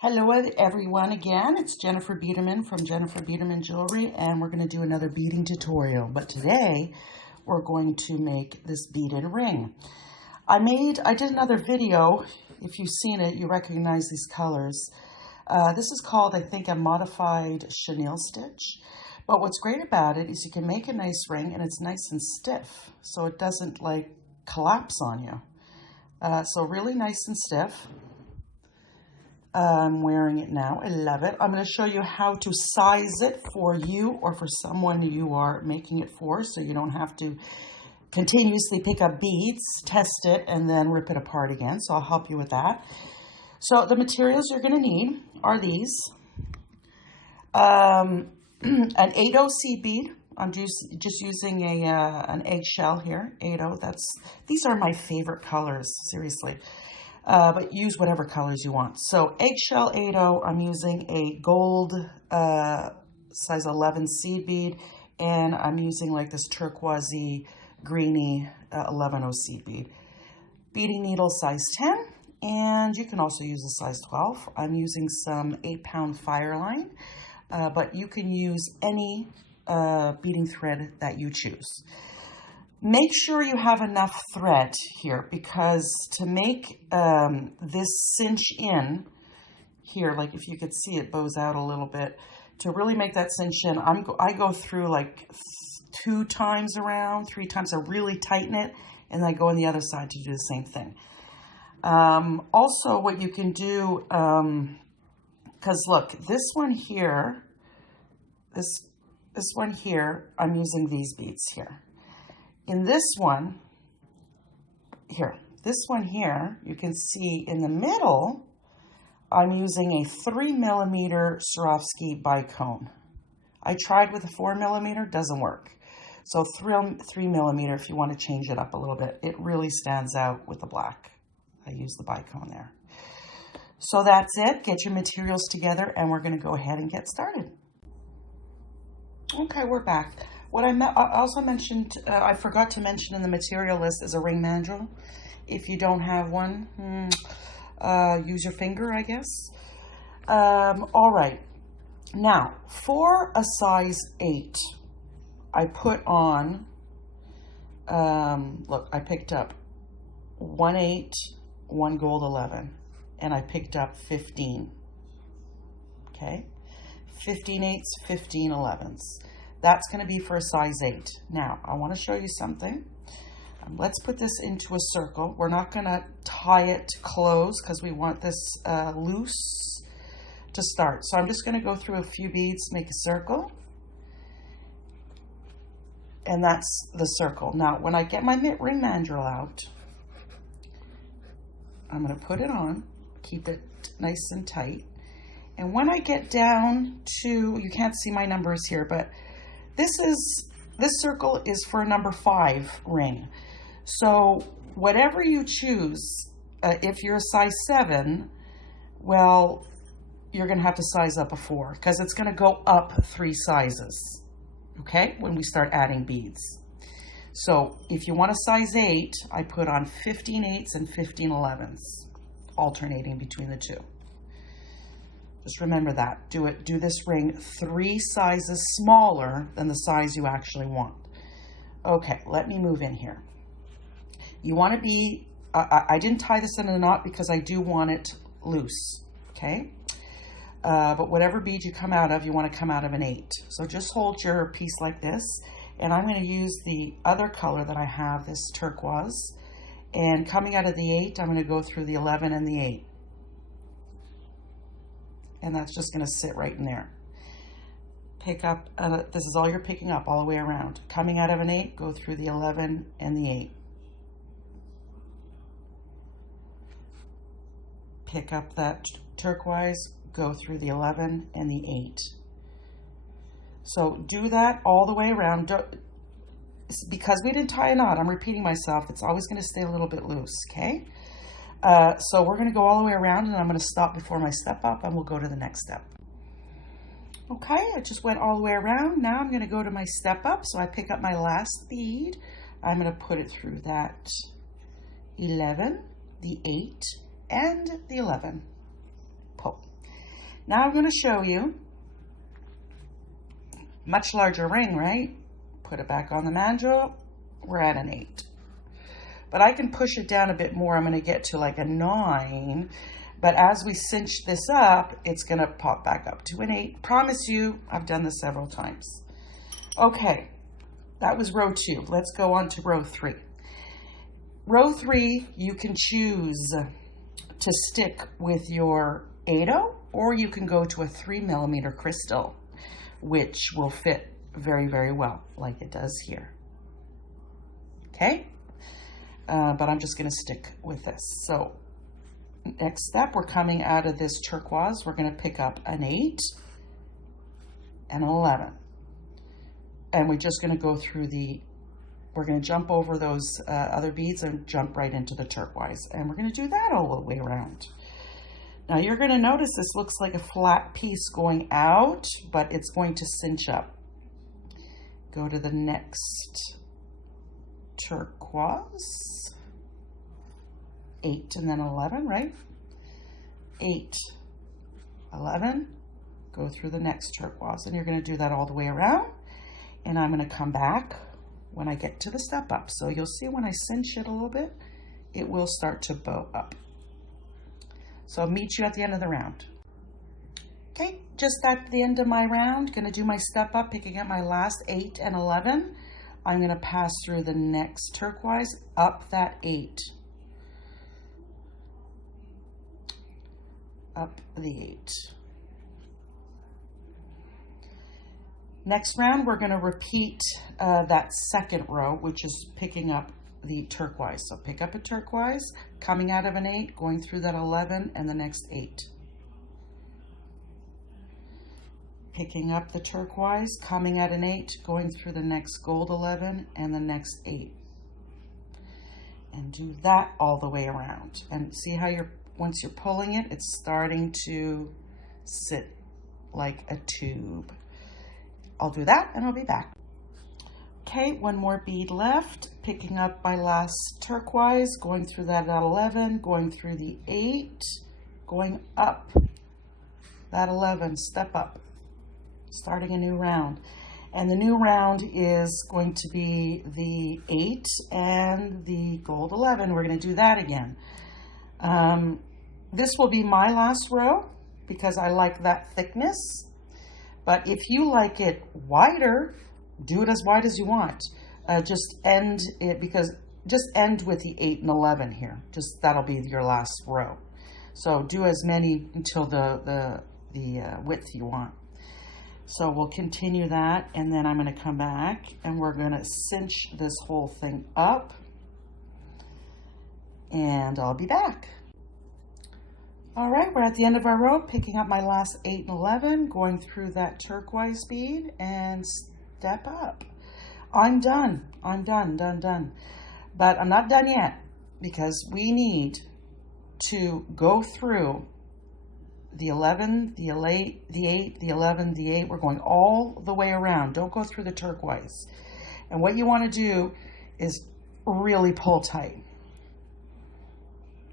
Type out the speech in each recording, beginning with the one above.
Hello everyone again, it's Jennifer Biedermann from Jennifer Biedermann Jewelry, and we're going to do another beading tutorial. But today we're going to make this beaded ring. I did another video. If you've seen it, you recognize these colors. This is called, I think, a modified chenille stitch. But what's great about it is you can make a nice ring and it's nice and stiff, so it doesn't like collapse on you. So really nice and stiff. I'm wearing it now. I love it. I'm going to show you how to size it for you or for someone you are making it for, so you don't have to continuously pick up beads, test it, and then rip it apart again. So I'll help you with that. So the materials you're going to need are these. An 8/0 seed bead. I'm just using an eggshell here. 8/0. These are my favorite colors, seriously. But use whatever colors you want. So eggshell 8/0, I'm using a gold size 11 seed bead, and I'm using like this turquoisey, greeny 11/0 seed bead. Beading needle size 10, and you can also use a size 12. I'm using some 8-pound fireline, but you can use any beading thread that you choose. Make sure you have enough thread here, because to make this cinch in here, like if you could see it bows out a little bit, to really make that cinch in, I go through like 2 times around, 3 times to really tighten it, and then I go on the other side to do the same thing. Also, what you can do, because look, this one here, this one here, I'm using these beads here. In this one here, you can see in the middle, I'm using a 3mm Swarovski bicone. I tried with a 4mm, doesn't work. So 3mm if you want to change it up a little bit. It really stands out with the black. I use the bicone there. So that's it. Get your materials together and we're going to go ahead and get started. Okay, we're back. What I also mentioned, I forgot to mention in the material list, is a ring mandrel. If you don't have one, use your finger, I guess. All right. Now, for a size 8, I put on, look, I picked up 1/8, 1 gold 11, and I picked up 15. Okay? 15/8, 15 11s. That's going to be for a size 8. Now, I want to show you something. Let's put this into a circle. We're not going to tie it close because we want this loose to start. So I'm just going to go through a few beads, make a circle. And that's the circle. Now, when I get my ring mandrel out, I'm going to put it on, keep it nice and tight. And when I get down to, you can't see my numbers here, but this circle is for a number 5 ring. So whatever you choose, if you're a size 7, well, you're going to have to size up a 4 because it's going to go up 3 sizes, okay, when we start adding beads. So if you want a size 8, I put on 15/8s and 15/11s, alternating between the two. Just remember that. Do this ring 3 sizes smaller than the size you actually want. Okay, let me move in here. You want to be, I didn't tie this in a knot because I do want it loose, okay? But whatever bead you come out of, you want to come out of an 8. So just hold your piece like this, and I'm going to use the other color that I have, this turquoise, and coming out of the 8, I'm going to go through the 11 and the 8. And that's just going to sit right in there. Pick up, this is all you're picking up all the way around. Coming out of an 8, go through the 11 and the 8. Pick up that turquoise, go through the 11 and the 8. So do that all the way around. Because we didn't tie a knot, I'm repeating myself, it's always going to stay a little bit loose, okay? So we're going to go all the way around, and I'm going to stop before my step up, and we'll go to the next step. Okay, I just went all the way around. Now I'm going to go to my step up. So I pick up my last bead. I'm going to put it through that 11, the 8, and the 11. Pull. Now I'm going to show you, much larger ring, right? Put it back on the mandrel, we're at an 8. But I can push it down a bit more. I'm going to get to like a 9. But as we cinch this up, it's going to pop back up to an 8. Promise you, I've done this several times. Okay, that was row 2. Let's go on to row 3. Row 3, you can choose to stick with your 8/0, or you can go to a 3mm crystal, which will fit very, very well, like it does here. Okay? But I'm just going to stick with this. So next step, we're coming out of this turquoise. We're going to pick up an 8 and an 11. And we're just going to go through we're going to jump over those other beads and jump right into the turquoise. And we're going to do that all the way around. Now you're going to notice this looks like a flat piece going out, but it's going to cinch up. Go to the next turquoise. 8 and then 11, right? 8, 11, go through the next turquoise, and you're going to do that all the way around. And I'm going to come back when I get to the step up. So you'll see when I cinch it a little bit, it will start to bow up. So I'll meet you at the end of the round. Okay, just at the end of my round, going to do my step up, picking up my last 8 and 11. I'm going to pass through the next turquoise, up that 8. Up the 8. Next round, we're going to repeat that second row, which is picking up the turquoise. So pick up a turquoise, coming out of an 8, going through that 11 and the next 8. Picking up the turquoise, coming at an 8, going through the next gold 11 and the next 8. And do that all the way around. And see how once you're pulling it, it's starting to sit like a tube. I'll do that and I'll be back. Okay, one more bead left. Picking up my last turquoise, going through that 11, going through the 8, going up that 11, step up, starting a new round. And the new round is going to be the 8 and the gold 11. We're going to do that again. This will be my last row because I like that thickness. But if you like it wider, do it as wide as you want. Just end with the 8 and 11 here. Just that'll be your last row. So do as many until the width you want. So we'll continue that, and then I'm going to come back and we're going to cinch this whole thing up, and I'll be back. All right, we're at the end of our row, picking up my last 8 and 11, going through that turquoise bead and step up. I'm done. I'm done. But I'm not done yet, because we need to go through the 11, the 8, the 11, the 8. We're going all the way around. Don't go through the turquoise. And what you want to do is really pull tight.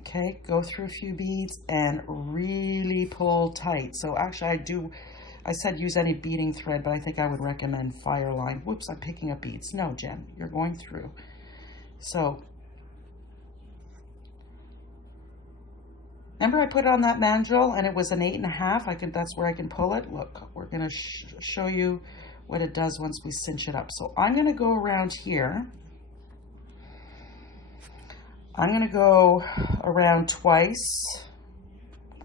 Okay, go through a few beads and really pull tight. So actually I said use any beading thread, but I think I would recommend fireline. Whoops, I'm picking up beads. No, Jen, you're going through. So, remember I put it on that mandrel and it was an 8.5. That's where I can pull it. Look, we're gonna show you what it does once we cinch it up. So I'm gonna go around here. I'm going to go around twice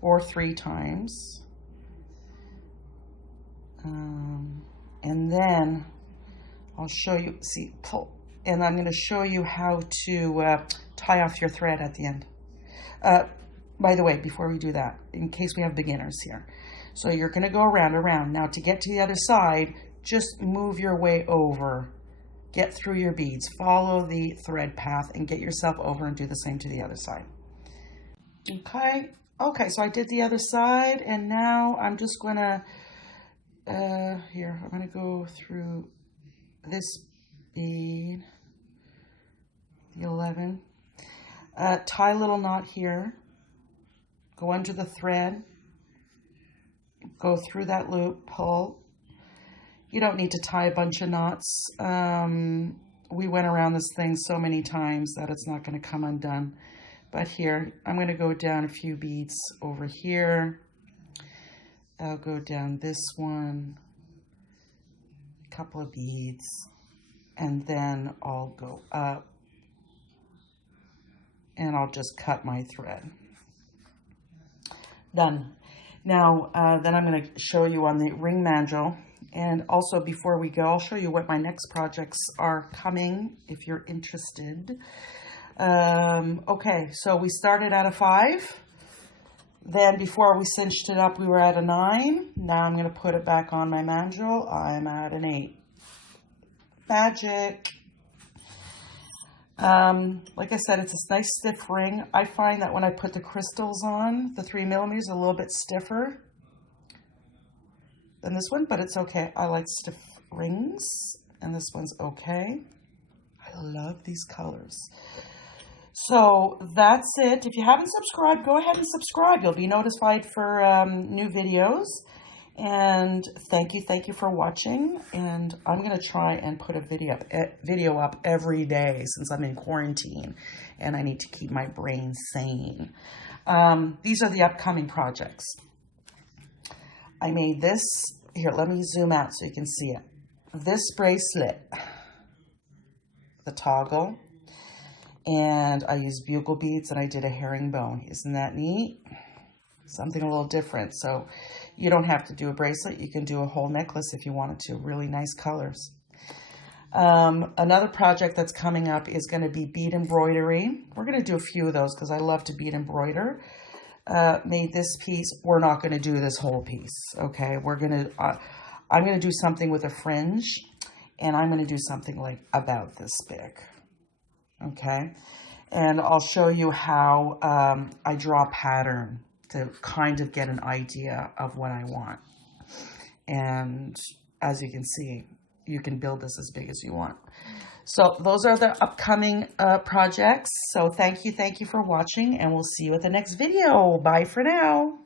or 3 times. And then I'll show you, pull. And I'm going to show you how to tie off your thread at the end. By the way, before we do that, in case we have beginners here. So you're going to go around. Now to get to the other side, just move your way over. Get through your beads, follow the thread path, and get yourself over and do the same to the other side. Okay, so I did the other side, and now I'm just gonna, I'm gonna go through this bead, the 11, tie a little knot here, go under the thread, go through that loop, pull. You don't need to tie a bunch of knots. We went around this thing so many times that it's not going to come undone. But here, I'm going to go down a few beads over here. I'll go down this one, a couple of beads, and then I'll go up and I'll just cut my thread. Done. Now, then I'm going to show you on the ring mandrel. And also before we go, I'll show you what my next projects are coming if you're interested. Okay, so we started at a 5. Then before we cinched it up, we were at a 9. Now I'm going to put it back on my mandrel. I'm at an 8. Magic. Like I said, it's a nice stiff ring. I find that when I put the crystals on, the 3mm a little bit stiffer than this one, but it's okay. I like stiff rings, and this one's okay. I love these colors. So that's it. If you haven't subscribed, go ahead and subscribe. You'll be notified for new videos. And thank you for watching. And I'm going to try and put a video up every day since I'm in quarantine and I need to keep my brain sane. These are the upcoming projects. I made this. Here, let me zoom out so you can see it. This bracelet, the toggle, and I used bugle beads and I did a herringbone. Isn't that neat? Something a little different. So you don't have to do a bracelet. You can do a whole necklace if you wanted to. Really nice colors. Another project that's coming up is going to be bead embroidery. We're going to do a few of those because I love to bead embroider. Made this piece. We're not going to do this whole piece. Okay, I'm going to do something with a fringe, and I'm going to do something like about this big. Okay, and I'll show you how I draw a pattern to kind of get an idea of what I want. And as you can see, you can build this as big as you want. So those are the upcoming projects. So thank you for watching, and we'll see you at the next video. Bye for now.